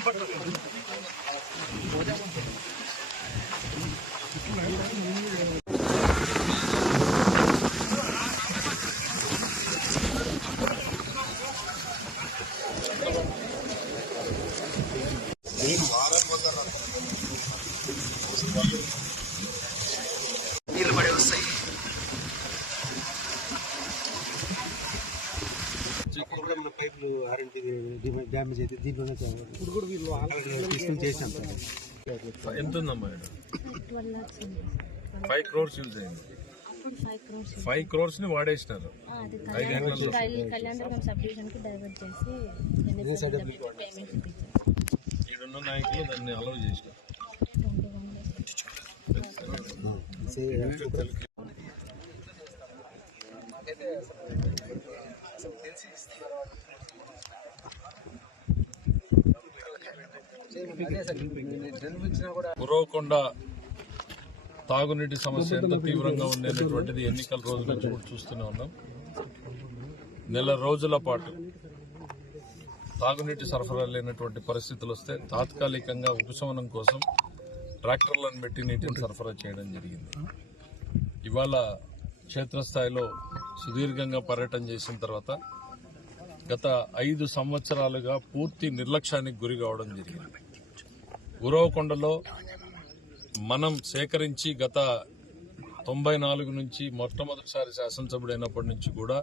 பின்பற்றுகிறது పైపులు RMT damage అయితే దీంట్లోనే ఇప్పుడు కూడా వీళ్ళు ఆల్రెడీ చేశాం సార్. ఎంత ఉందమ్మా ఫైవ్ క్రోర్స్ యూజ్ అయింది. ఫైవ్ క్రోర్స్ని వాడేసినారు. అది కళ్యాణ్ కళ్యాణదుర్గం సబ్ డివిజన్కి డైవర్ట్ చేసి ఎన్ఎస్ఎస్డబ్ల్యూకి పేమెంట్ ఇప్పించారు. ఈడున్న నాయకులు దాన్ని అలౌ చేసినారు. ట్వంటీ తాగునీటి సమస్య ఎంత తీవ్రంగా ఉండేటటువంటిది ఎన్నికల రోజు నుంచి కూడా చూస్తూనే ఉన్నాం. నెల రోజుల పాటు తాగునీటి సరఫరా లేనటువంటి పరిస్థితులు వస్తే తాత్కాలికంగా ఉపశమనం కోసం ట్రాక్టర్లను పెట్టి నీటిని సరఫరా చేయడం జరిగింది. ఇవాళ క్షేత్రస్థాయిలో సుదీర్ఘంగా పర్యటన చేసిన తర్వాత గత ఐదు సంవత్సరాలుగా పూర్తి నిర్లక్ష్యానికి గురి కావడం జరిగింది. ఉరవకొండలో మనం సేకరించి గత తొంభై నాలుగు నుంచి మొట్టమొదటిసారి శాసనసభ్యుడైనప్పటి నుంచి కూడా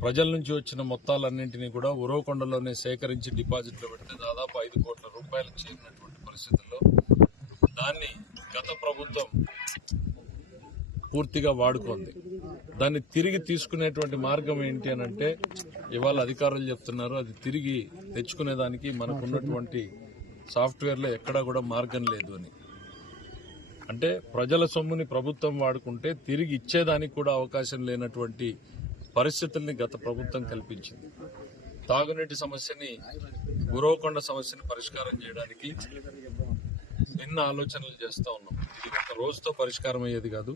ప్రజల నుంచి వచ్చిన మొత్తాలన్నింటినీ కూడా ఉరవకొండలోనే సేకరించి డిపాజిట్లో పెడితే దాదాపు ఐదు కోట్ల రూపాయలు చేరినటువంటి పరిస్థితుల్లో దాన్ని గత ప్రభుత్వం పూర్తిగా వాడుకుంది. దాన్ని తిరిగి తీసుకునేటువంటి మార్గం ఏంటి అని అంటే ఇవాళ అధికారులు చెప్తున్నారు అది తిరిగి తెచ్చుకునేదానికి మనకున్నటువంటి సాఫ్ట్వేర్లో ఎక్కడా కూడా మార్గం లేదు అని. అంటే ప్రజల సొమ్ముని ప్రభుత్వం వాడుకుంటే తిరిగి ఇచ్చేదానికి కూడా అవకాశం లేనటువంటి పరిస్థితుల్ని గత ప్రభుత్వం కల్పించింది. తాగునీటి సమస్యని గురవకొండ సమస్యని పరిష్కారం చేయడానికి నిన్న ఆలోచనలు చేస్తూ ఉన్నాం. ఇది ఒక రోజుతో పరిష్కారం అయ్యేది కాదు.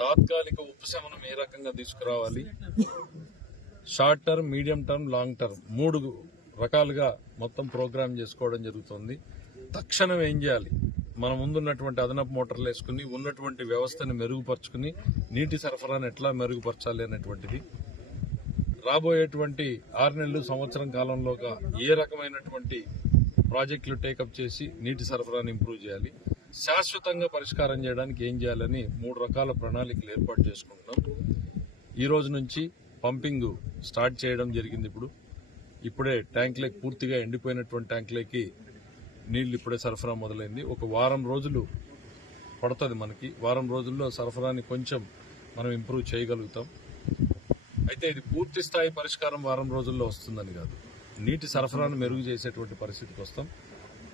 తాత్కాలిక ఉపశమనం ఏ రకంగా తీసుకురావాలి? Short term medium term long term మూడు రకాలుగా మొత్తం ప్రోగ్రామ్ చేసుకోవడం జరుగుతుంది. తక్షణం ఏం చేయాలి? మన ముందున్నటువంటి అదనపు మోటార్లు వేసుకుని ఉన్నటువంటి వ్యవస్థని మెరుగుపరుచుకుని నీటి సరఫరాను ఎట్లా మెరుగుపరచాలి అనేటువంటిది. రాబోయేటువంటి ఆరు నెలలు సంవత్సరం కాలంలోగా ఏ రకమైనటువంటి ప్రాజెక్టులు టేకప్ చేసి నీటి సరఫరాను ఇంప్రూవ్ చేయాలి? శాశ్వతంగా పరిష్కారం చేయడానికి ఏం చేయాలని మూడు రకాల ప్రణాళికలు ఏర్పాటు చేసుకుంటున్నాం. ఈ రోజు నుంచి పంపింగ్ స్టార్ట్ చేయడం జరిగింది ఇప్పుడు. ఇప్పుడే ట్యాంక్లకి పూర్తిగా ఎండిపోయినటువంటి ట్యాంక్లకి నీళ్ళు ఇప్పుడే సరఫరా మొదలైంది. ఒక వారం రోజులు పడుతుంది మనకి. వారం రోజుల్లో సరఫరాని కొంచెం మనం ఇంప్రూవ్ చేయగలుగుతాం. అయితే ఇది పూర్తి స్థాయి పరిష్కారం వారం రోజుల్లో వస్తుందని కాదు. నీటి సరఫరాను మెరుగు చేసేటువంటి పరిస్థితికి వస్తాం.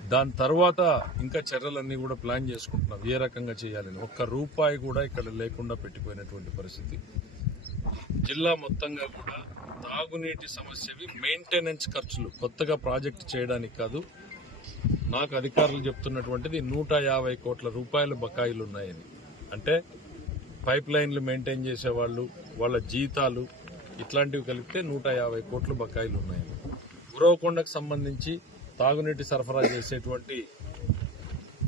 దాని తర్వాత ఇంకా చర్యలన్నీ కూడా ప్లాన్ చేసుకుంటున్నాం. ఏ రకంగా చేయాలని. ఒక్క రూపాయి కూడా ఇక్కడ లేకుండా పెట్టిపోయినటువంటి పరిస్థితి. జిల్లా మొత్తంగా కూడా తాగునీటి సమస్యవి మెయింటెనెన్స్ ఖర్చులు. కొత్తగా ప్రాజెక్ట్ చేయడానికి కాదు నాకు అధికారులు చెప్తున్నటువంటిది నూట యాభై కోట్ల రూపాయల బకాయిలు ఉన్నాయని. అంటే పైప్ లైన్లు మెయింటైన్ చేసేవాళ్ళు వాళ్ళ జీతాలు ఇట్లాంటివి కలిపితే నూట యాభై కోట్ల బకాయిలు ఉన్నాయని. గురవకొండకు సంబంధించి తాగునీటి సరఫరా చేసేటువంటి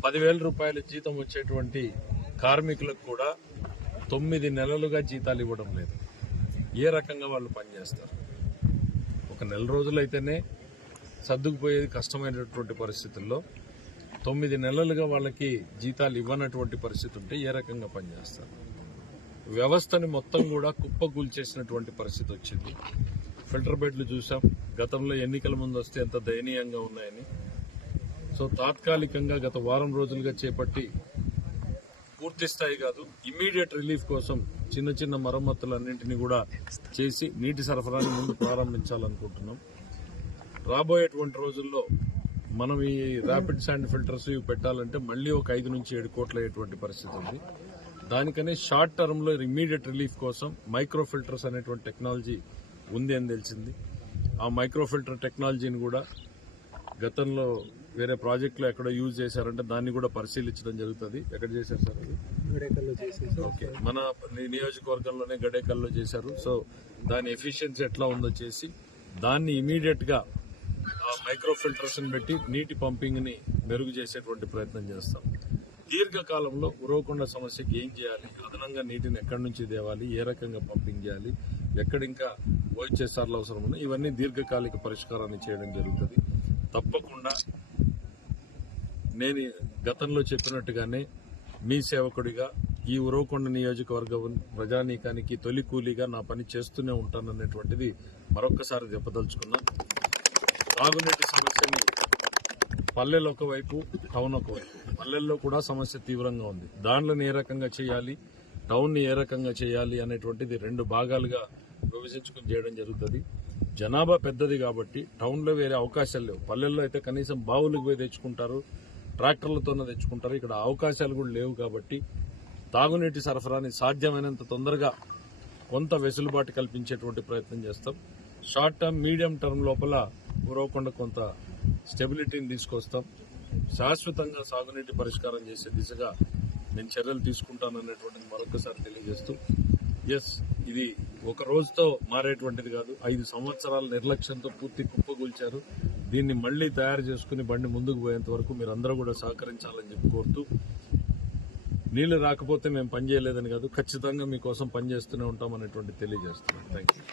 పదివేల రూపాయల జీతం వచ్చేటువంటి కార్మికులకు కూడా తొమ్మిది నెలలుగా జీతాలు ఇవ్వడం లేదు. ఏ రకంగా వాళ్ళు పనిచేస్తారు? ఒక నెల రోజులైతేనే సర్దుకుపోయేది కష్టమైనటువంటి పరిస్థితుల్లో తొమ్మిది నెలలుగా వాళ్ళకి జీతాలు ఇవ్వనటువంటి పరిస్థితి ఉంటే ఏ రకంగా పనిచేస్తారు? వ్యవస్థని మొత్తం కూడా కుప్పకూల్చేసినటువంటి పరిస్థితి వచ్చింది. ఫిల్టర్ బెడ్లు చూసాం. గతంలో ఎన్నికల ముందు వస్తే ఎంత దయనీయంగా ఉన్నాయని. సో తాత్కాలికంగా గత వారం రోజులుగా చేపట్టి పూర్తి స్థాయి కాదు ఇమ్మీడియట్ రిలీఫ్ కోసం చిన్న చిన్న మరమ్మతులన్నింటినీ కూడా చేసి నీటి సరఫరాని ముందు ప్రారంభించాలనుకుంటున్నాం. రాబోయేటువంటి రోజుల్లో మనం ఈ ర్యాపిడ్ శాండ్ ఫిల్టర్స్ ఇవి పెట్టాలంటే మళ్ళీ ఒక ఐదు నుంచి ఏడు కోట్లు అయ్యేటువంటి పరిస్థితి ఉంది. దానికనే షార్ట్ టర్మ్లో రిలీఫ్ కోసం మైక్రో ఫిల్టర్స్ అనేటువంటి టెక్నాలజీ ఉంది అని తెలిసింది. ఆ మైక్రో ఫిల్టర్ టెక్నాలజీని కూడా గతంలో వేరే ప్రాజెక్టులో ఎక్కడో యూజ్ చేశారంటే దాన్ని కూడా పరిశీలించడం జరుగుతుంది. ఎక్కడ చేశారు సార్ అది? ఓకే. మన నియోజకవర్గంలోనే గడేకల్లో చేశారు. సో దాని ఎఫిషియన్సీ ఎట్లా ఉందో చేసి దాన్ని ఇమీడియట్గా ఆ మైక్రో ఫిల్టర్స్ పెట్టి నీటి పంపింగ్ని మెరుగు చేసేటువంటి ప్రయత్నం చేస్తాం. దీర్ఘకాలంలో ఉరవకొండ సమస్యకి ఏం చేయాలి? అదనంగా నీటిని ఎక్కడి నుంచి తేవాలి? ఏ రకంగా పంపింగ్ చేయాలి? ఎక్కడ ఇంకా ఓహెచ్ఎస్ఆర్లు అవసరం ఉన్నాయి ఇవన్నీ దీర్ఘకాలిక పరిష్కారాన్ని చేయడం జరుగుతుంది. తప్పకుండా నేను గతంలో చెప్పినట్టుగానే మీ సేవకుడిగా ఈ ఉరవకొండ నియోజకవర్గం ప్రజానీకానికి తొలి కూలీగా నా పని చేస్తూనే ఉంటాననేటువంటిది మరొక్కసారి చెప్పదలుచుకున్నా. తాగునీటి సమస్యని పల్లెలు ఒకవైపు టౌన్ ఒకవైపు. పల్లెల్లో కూడా సమస్య తీవ్రంగా ఉంది. దానిలో ఏ రకంగా చేయాలి? టౌన్ని ఏ రకంగా చేయాలి? అనేటువంటిది రెండు భాగాలుగా విభజించుకుని చేయడం జరుగుతుంది. జనాభా పెద్దది కాబట్టి టౌన్లో వేరే అవకాశాలు లేవు. పల్లెల్లో అయితే కనీసం బావులకు పోయి తెచ్చుకుంటారు ట్రాక్టర్లతోనే తెచ్చుకుంటారు. ఇక్కడ అవకాశాలు కూడా లేవు కాబట్టి తాగునీటి సరఫరాని సాధ్యమైనంత తొందరగా కొంత వెసులుబాటు కల్పించేటువంటి ప్రయత్నం చేస్తాం. షార్ట్ టర్మ్ మీడియం టర్మ్ లోపల ఉరవకుండా కొంత స్టెబిలిటీని తీసుకొస్తాం. శాశ్వతంగా సాగునీటి పరిష్కారం చేసే దిశగా నేను చర్యలు తీసుకుంటాననేటువంటిది మరొకసారి తెలియజేస్తూ ఎస్ ఇది ఒక రోజుతో మారేటువంటిది కాదు. ఐదు సంవత్సరాల నిర్లక్ష్యంతో పూర్తి కుప్పగూల్చారు. దీన్ని మళ్ళీ తయారు చేసుకుని బండి ముందుకు పోయేంత వరకు మీరు అందరూ కూడా సహకరించాలని చెప్పి కోరుతూ నీళ్ళు రాకపోతే మేము పని చేయలేదని కాదు ఖచ్చితంగా మీకోసం పనిచేస్తూనే ఉంటాం అనేటువంటి తెలియజేస్తున్నాం. Thank you